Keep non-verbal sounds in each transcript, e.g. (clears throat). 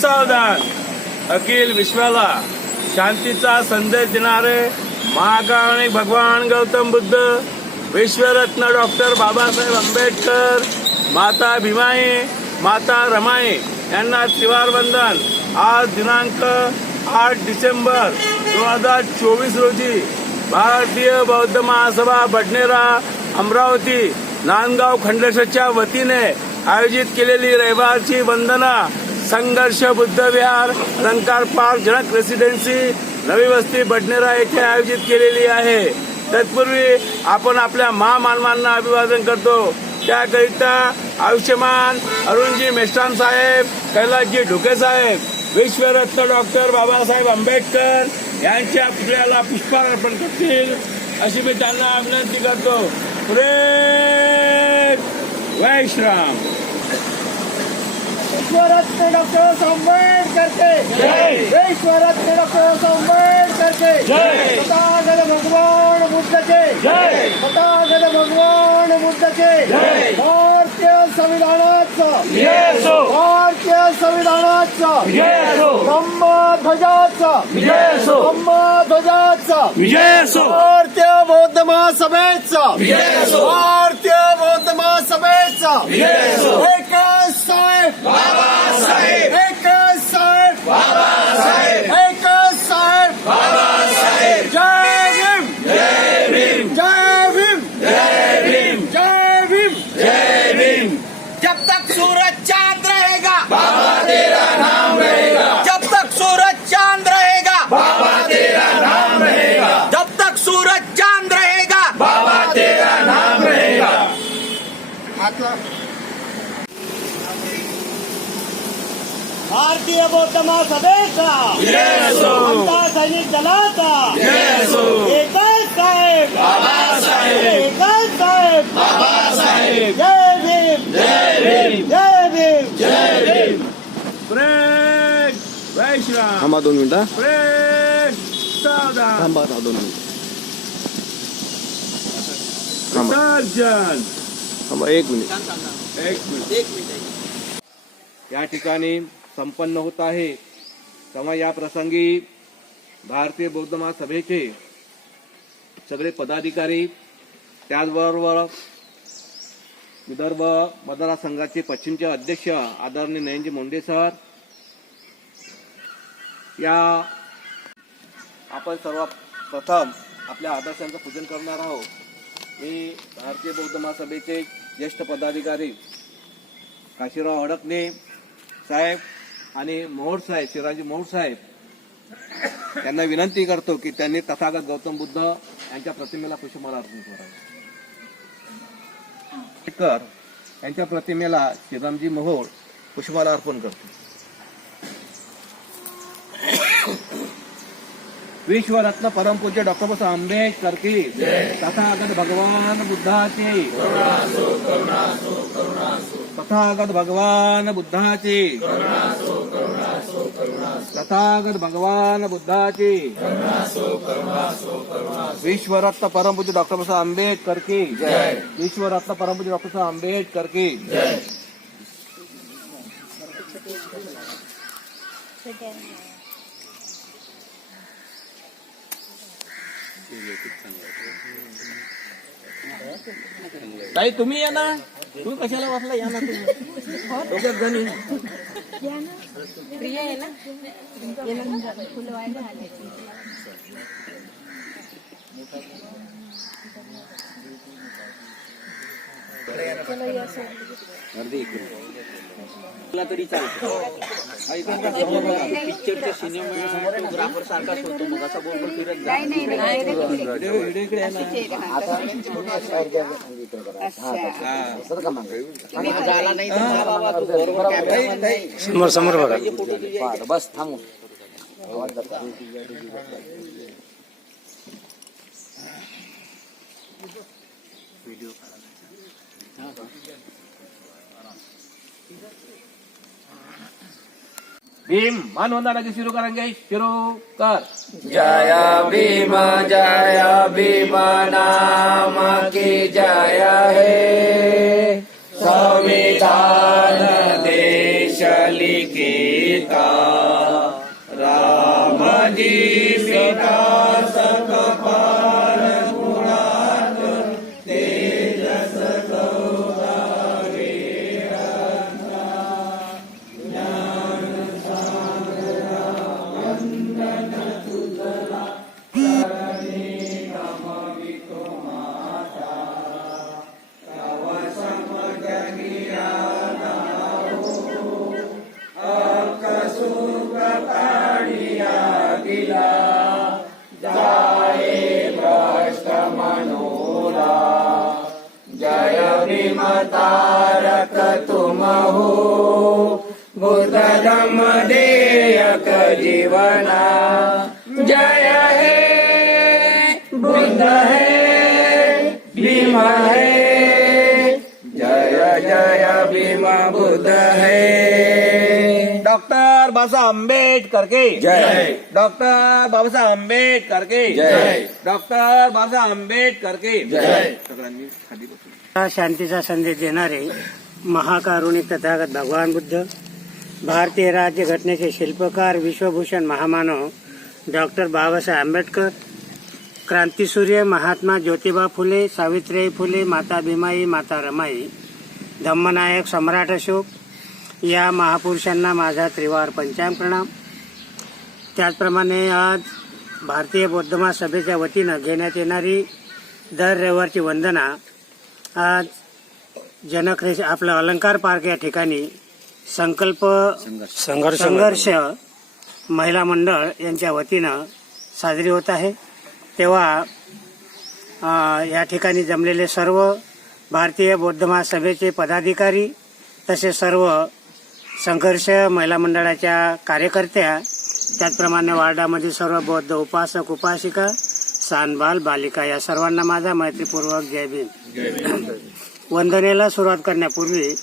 सावधान. अखिल विश्वाला शांतीचा संदेश देणारे महाकारुणिक भगवान गौतम बुद्ध विश्वरत्न डॉक्टर बाबासाहेब आंबेडकर माता भीमाई माता रमाई यांना त्रिवार वंदन आज दिनांक आठ डिसेंबर दोन हजार चोवीस रोजी भारतीय बौद्ध महासभा बडनेरा अमरावती नांदगाव खंडेश्वरच्या वतीने आयोजित केलेली रविवारची वंदना संघर्ष बुद्ध विहार अलंकार पार्क जनक रेसिडेन्सी नवी वस्ती बडनेरा येथे आयोजित केलेली आहे. तत्पूर्वी आपण आपल्या महामानवांना अभिवादन करतो. त्याकरिता आयुष्यमान अरुणजी मेश्राम साहेब कैलासजी ढुके साहेब विश्वरत्न डॉक्टर बाबासाहेब आंबेडकर यांच्या पुतळ्याला अर्पण करतील अशी मी त्यांना विनंती करतो. पुरे वैश्राम. विश्वरत्न डॉक्टर आंबेडकर के जय. विश्वरत्न डॉक्टर आंबेडकर के जय. तथागत भगवान बुद्ध के जय. तथागत भगवान बुद्ध के जय. भारतीय संविधानाचं. भारतीय संविधानाचं. ब्रह्मध्वजाचं. ब्रह्मध्वजाचं भारतीय बौद्ध महासभेचं. भारतीय बौद्ध महासभेचं विजय असो. एकच साहेब बाबासाहेब एकच साहेब बाबासाहेब एकच साहेब बाबासाहेब जय भीम जय भीम जय भीम जय भीम जय भीम जय भीम जब तक सूरज चांद रहेगा बाबा तेरा नाम रहेगा जब तक सूरज चांद रहेगा बाबा तेरा नाम रहेगा जब तक सूरज चांद रहेगा बाबा तेरा नाम रहेगा भारतीय बौद्ध महासभेचा. समता सैनिक दलाचा. एकच साहेब एकच साहेब जय भीम जय भीम जय भीम जय भीम ब्रेक वैश्राम थांबा दोन मिनिटं थांबा थांबा दोन मिनिटं थांबा एक मिनिट एक मिनिट या ठिकाणी संपन्न होत आहे. तेव्हा या प्रसंगी भारतीय बौद्ध महासभेचे सगळे पदाधिकारी त्याचबरोबर विदर्भ मतदारसंघाचे पश्चिमचे अध्यक्ष आदरणीय नयनजी मुंडे सर या आपण सर्व प्रथम आपल्या आदर्शांचं पूजन करणार आहोत. मी भारतीय बौद्ध महासभेचे ज्येष्ठ पदाधिकारी काशीराव अडकणे साहेब आणि मोहर साहेब शिराजी मोहर साहेब त्यांना विनंती करतो की त्यांनी तथागत गौतम बुद्ध यांच्या प्रतिमेला पुष्पमाला अर्पण करावे. आंबेडकर यांच्या प्रतिमेला श्रीरामजी मोहोळ पुष्पमाला अर्पण करतो विश्वरत्न परमपूज्य डॉक्टर बाबासाहेब आंबेडकर की तथागत भगवान बुद्धाचे. तथागत भगवान बुद्धाचे. तथागत भगवान बुद्धाचे. विश्वरत्न परमपूज्य डॉक्टर बाबासाहेब आंबेडकर की विश्वरत्न परमपूज्य डॉक्टर साहेब आंबेडकर की ताई तुम्ही या ना. तुम्ही कशाला वाचला या ना तुम्ही. जणी प्रिया आहे ना? येणार तुला तरी चालतं पिक्चरच्या सिनेमाग्राफर सारखाच होतो मग असा बोल फिरत. व्हिडिओ व्हिडिओ हा. समोर समोर बघा. बस थांबू. भीम मानवंदना सुरू शुरू करेंगे शुरू कर. जया भीम जया भीम नाम की जय हे. संविधान देश लिखिता राम जी सीता डॉक्टर बाबा आंबेडकर के जय. डॉक्टर बाबासाहेब आंबेडकर के जय. डॉक्टर बाबासाहेब आंबेडकर के जय. सगळ्यांनी. हा शांतीचा संदेश देणारे महाकारुणिक तथागत भगवान बुद्ध भारतीय राज्यघटनेचे शिल्पकार विश्वभूषण महामानव डॉक्टर बाबासाहेब आंबेडकर क्रांतीसूर्य महात्मा ज्योतिबा फुले सावित्रीबाई फुले माता भीमाई माता रमाई धम्मनायक सम्राट अशोक या महापुरुषांना माझा त्रिवार पंचांग प्रणाम. त्याचप्रमाणे आज भारतीय बौद्ध महासभेच्या वतीनं घेण्यात येणारी दर रविवारची वंदना आज जनक्रेश आपलं अलंकार पार्क या ठिकाणी संकल्प संघर्ष संघर्ष महिला मंडळ यांच्या वतीनं साजरी होत आहे. तेव्हा या ठिकाणी जमलेले सर्व भारतीय बौद्ध महासभेचे पदाधिकारी तसेच सर्व संघर्ष महिला मंडळाच्या कार्यकर्त्या त्याचप्रमाणे वार्डामध्ये सर्व बौद्ध उपासक उपासिका सानबाल बालिका या सर्वांना माझा मैत्रीपूर्वक जय भीम. (clears throat) वंदनेला सुरुवात करण्यापूर्वी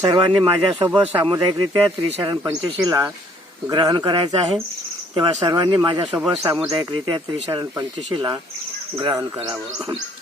सर्वांनी माझ्यासोबत सामुदायिकरित्या त्रिशरण पंचशीला ग्रहण करायचं आहे. तेव्हा सर्वांनी माझ्यासोबत सामुदायिकरित्या त्रिशरण पंचशीला ग्रहण करावं. (clears throat)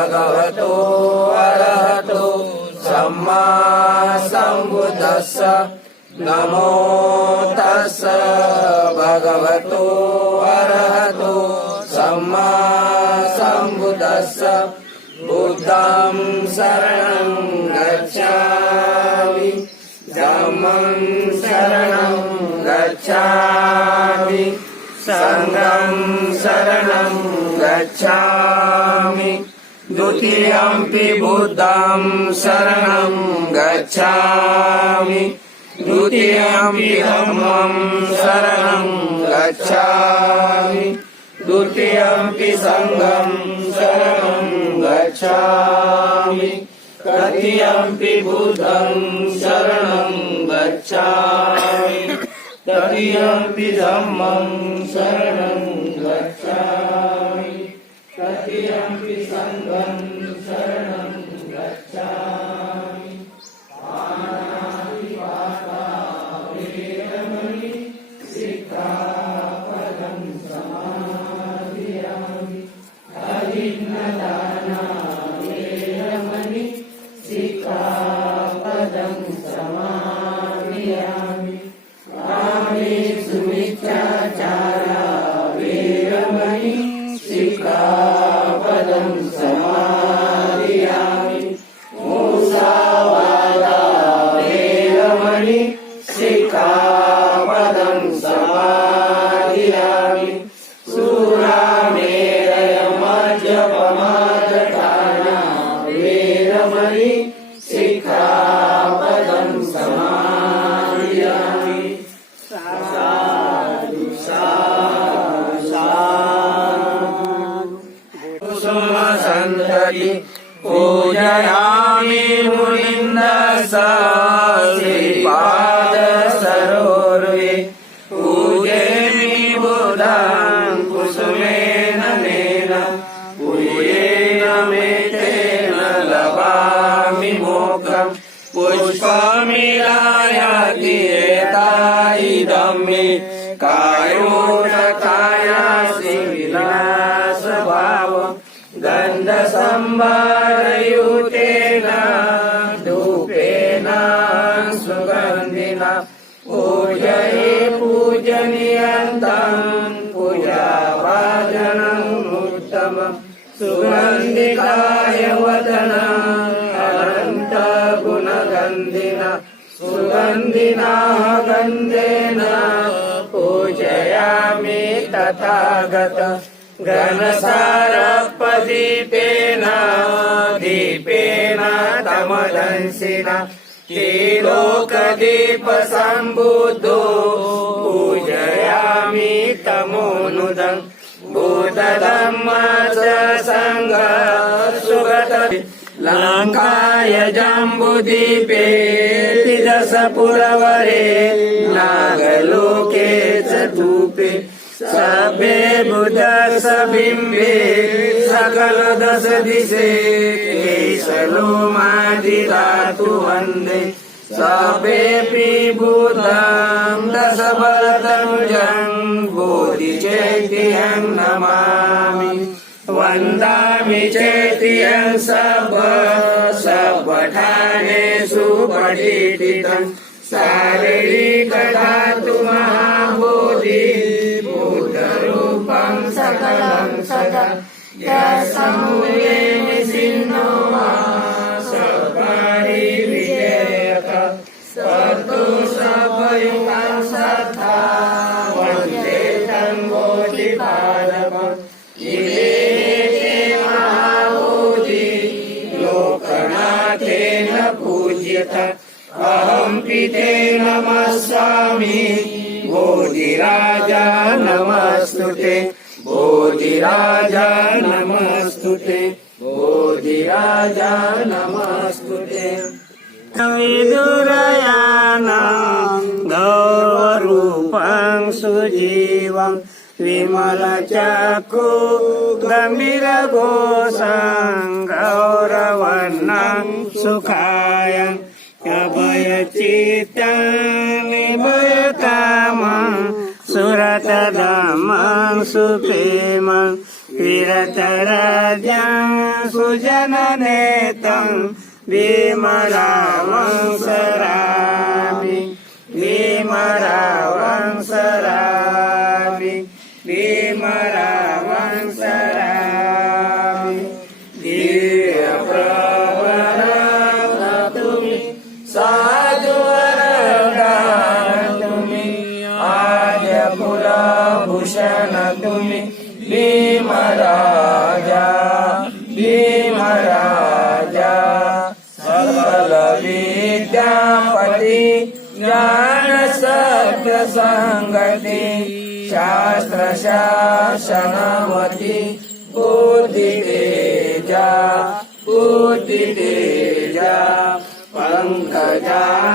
भगवतो अरहतो सम्मा सम्बुद्धस्स नमो तस्स भगवतो अरहतो सम्मा सम्बुद्धस्स बुद्धं शरणं गच्छामि। धम्मं शरणं गच्छामि। सङ्गं शरणं गच्छामि द्वितीयम्पि बुद्धं शरणं गच्छामि। द्वितीयम्पि धम्मं शरणं गच्छामि। द्वितीयम्पि सङ्गं शरणं गच्छामि। तृतीयम्पि बुद्धं शरणं गच्छामि। तृतीयम्पि धम्मं शरणं गच्छामि। कायो कायासि विलासभाव घनसारपदीपेन दीपेन तमदंसिना त्रिलोकदीपसम्बुद्धो पूजयामि तमोनुदम् भूतधम्म सङ्ग सुगत लङ्काय जम्बुदीपे तिदश पुरवरे नागलोके च धूपे सभे बुधस बिम्बे सकल दस दिसे केशलो माझी मादिरातु वन्दे सभेऽपि भूतं दश भरतनुजं बोधिचैत्यं नमामि। वन्दामि चैत्यं सब सपठाने सुपठितं शारीरिकधातु कथा सदा यस्समूले निसिन्नो ಮಲಚಕು ಗಂಭೀರ ಘೋಷಾಂ ಗೌರವರ್ಣಂ ಸುಖಾಯ ಅಭಯ ಚಿತ್ತ ನಿಭಯ ಕಾಮ ಸುರತ ಧಾಮ ಸುಪ್ರೇಮ ವಿರತ ರಾಜ ಸುಜನ ನೇತಂ ಭೀಮರಾವಂಸರಾಮಿ ಭೀಮರಾವಂಸರಾಮಿ भीमराजा भीमराजा सकल विद्यापती ज्ञान सत्य संगती शास्त्र शासनवती बुद्धी तेजा बुद्धी तेजा पंकजानवरा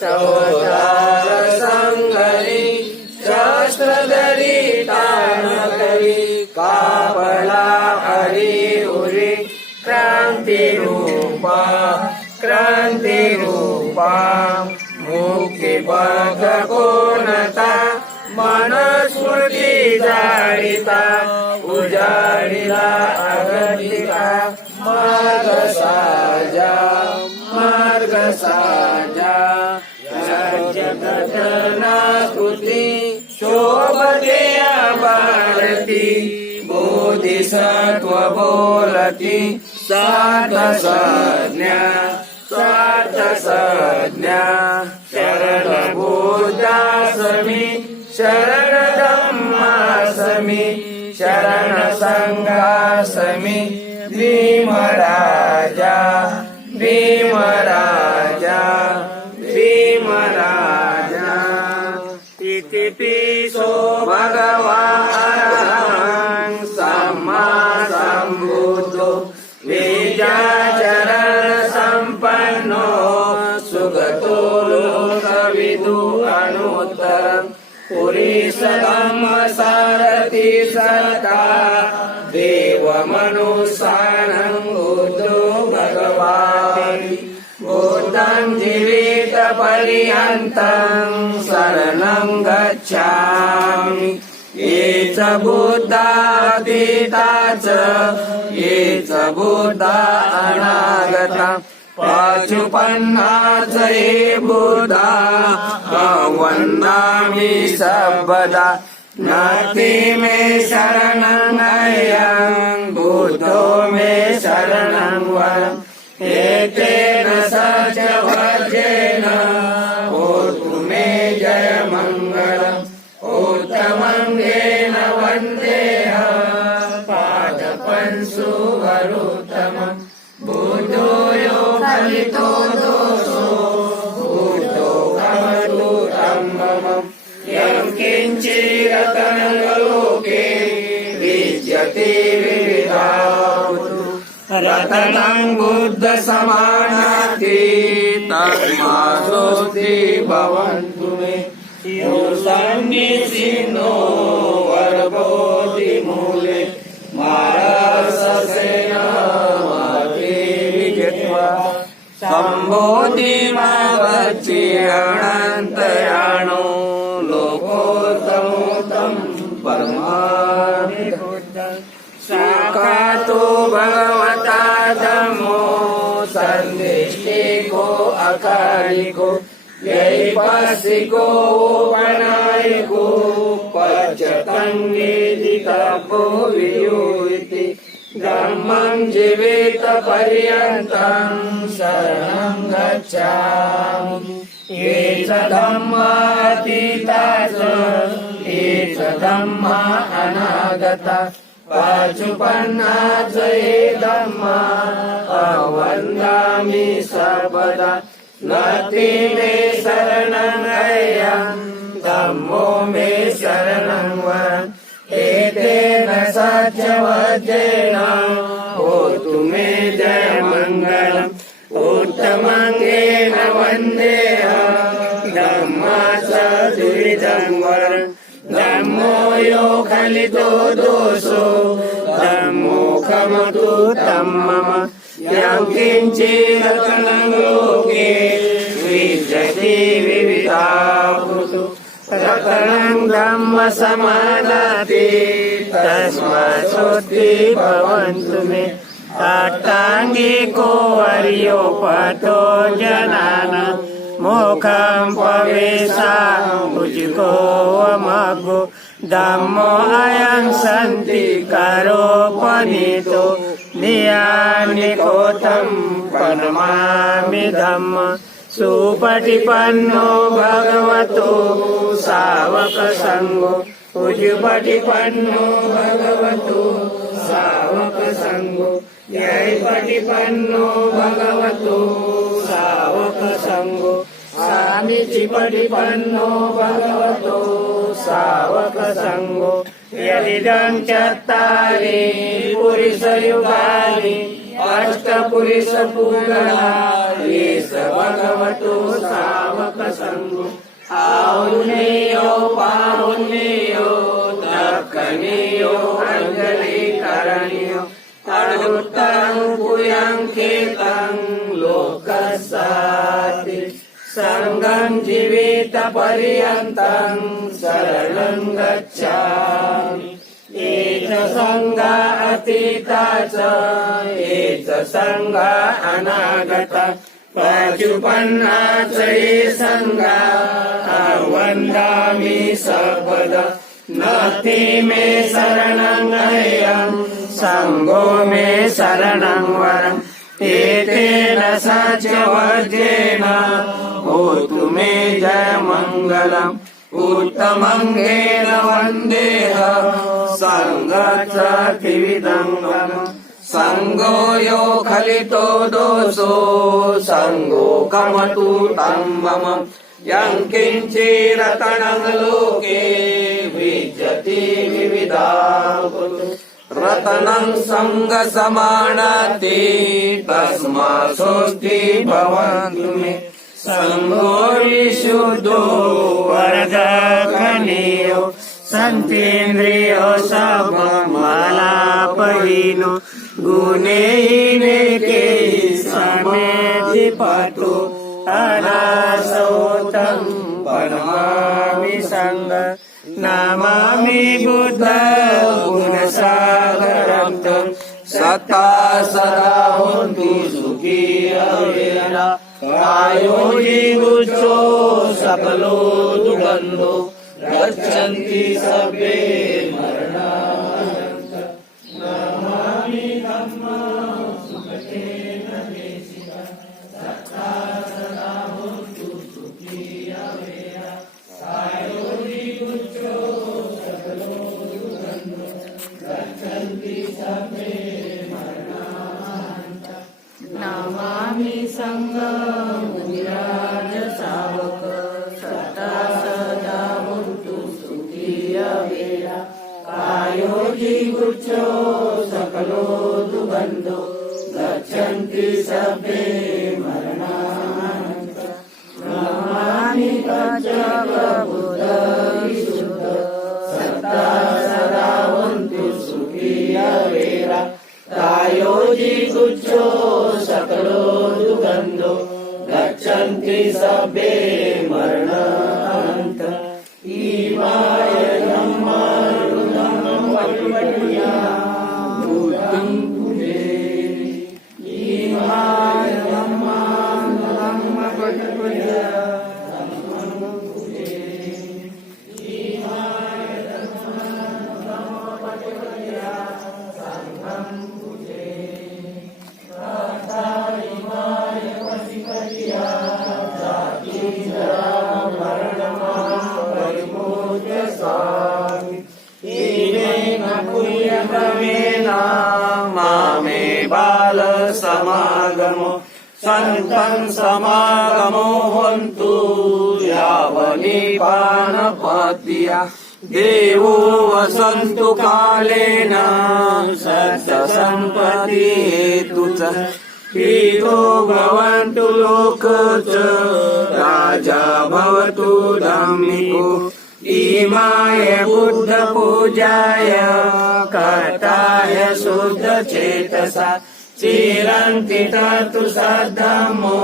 चौदार संगरी शास्त्र धरी करी कापला हरी उरी क्रांती रूपा क्रांती रूपा मुक्ती पथ कोणता मनस्मृती जाळीता भारती बोधिसत्व बोलती साध संज्ञा साध संज्ञा शरण बुद्धासमी शरण धम्मासमी शरण संघासमी भीमराजा. पर्यन्तं शरणं गच्छामि। ये च बुद्धातीता च ये च बुद्धा अनागता। पाचुपन्ना च ये बुधा वन्दामि सर्वदा नाति मे शरणं नयं बुद्धो मे शरणं वरम्। किञ्चिरतनलोके विद्यते विविधावतु रतनं बुद्धसमानाति तस्मासोऽस्ति भवन्तु मे यो सन्निसिनो वर्गोदिमूले मारससेन माते विजित्वा सम्बोधिमावच्छि अकालिको यैपासिको वनायिको पच्यतङ्गेदितपो वियुति धम्मं जीवित पर्यन्तं शरणं गच्छामि। ये च धम्मा च ये च धम्मा अनागता पाचुपन्ना च ये धम्मा अवन्दामि सर्वदा। नति मे शरणं अयं धम्मो मे शरणं वरम् एतेन सत्यवचेन होतु मे जय मङ्गलम् उत्तमङ्गेन वन्देह धम्मा स दुरितं वरम् धम्मो यो खलितो दोषो। धम्मो किञ्चिरतनं लोके विद्यते विविधाभूतु रतनं ब्रह्म समानाति तस्मात्सोऽस्ति भवन्तु मे अट्टाङ्गिको वर्यो पतो जनान मुखं पवेशा उजुको वमगो धम्मो अयं सन्ति करोपनीतो นิยานิโคตัมปนมามิธัมสุปฏิปันโนภะคะวะโตสาวกสังโฆอุจุปฏิปันโนภะคะวะโตสาวกสังโฆยัยปฏิปันโนภะคะวะโตสาวกสังโฆสามิจิปฏิปันโนภะคะวะโตสาวกสังโฆ यदिदं चत्तारि पुरुषयुगानि अष्टपुरुषपूगणा ये स भगवतो सावक सङ्गो आहुनेयो पाहुनेयो दक्षिणेयो अञ्जलिकरणीयो अणुत्तरं पुयं केतं लोकसाति सङ्गं जीवितपर्यन्तं शरणं गच्छामि। एच सङ्गा अतीता च एच सङ्गा अनागता। प्रत्युपन्ना च ये सङ्गा वन्दामि सर्वदा। नति मे शरणं अयं सङ्गो मे शरणं वरम्। एतेन सत्यवजेन होतु मे जय मङ्गलम् उत्तमङ्गेन वन्देह। सङ्गच्छ त्रिविदङ्गम् सङ्गो यो खलितो दोषो। सङ्गो कमतु तं मम यं किञ्चिरतनं लोके विद्यते विविधा। रतनं सङ्गसमानाति। तस्मा तस्मात्सोऽस्ति भवन्तु मे। सङ्गो विशुद्धो वरदकनीयो स पंचेंद्रिय सब मला पहिनो गुणेहीने के समेधि पटो अनासोतम परमामि संग नमामि बुद्ध गुणसागरं तं सत्ता सदा होन्तु सुखी अवेला सकलो दुगन्धो गच्छन्ति सर्वे गच्छन्ति सर्वे मरणान्त इमाय धम्मानुधम्मं वटुवटुया। भूतं समागमो हन्तु यावनिपानपत्या देवो वसन्तु कालेन सत्यसम्पत्ति हेतु च। पीतो भवन्तु लोक च राजा भवतु धार्मिको इमाय बुद्धपूजाय कर्ताय शुद्धचेतसा। चिरन्ति तु सद्धमो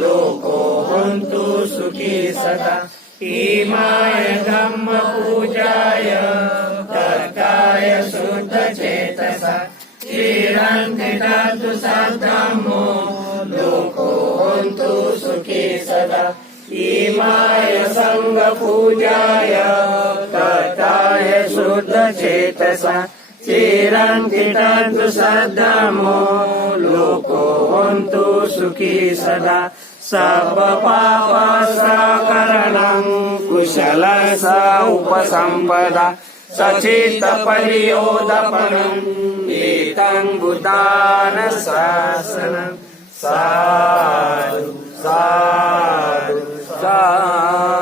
लोको हन्तु सुखी सदा। इमाय धम्मपूजाय कर्ताय शुद्धचेतसा। चिरन्ति तु सद्धमो लोको हन्तु सुखी सदा। इमाय सङ्गपूजाय कर्ताय शुद्धचेतसा चिरन्ति तन्तु सद्धमो लोको सुखी सदा। सर्वपापसकरणम् कुशल स उपसम्पदा। सचित्तपरियोदपनम् एतं बुधान शासनम् साधु साधु साधु।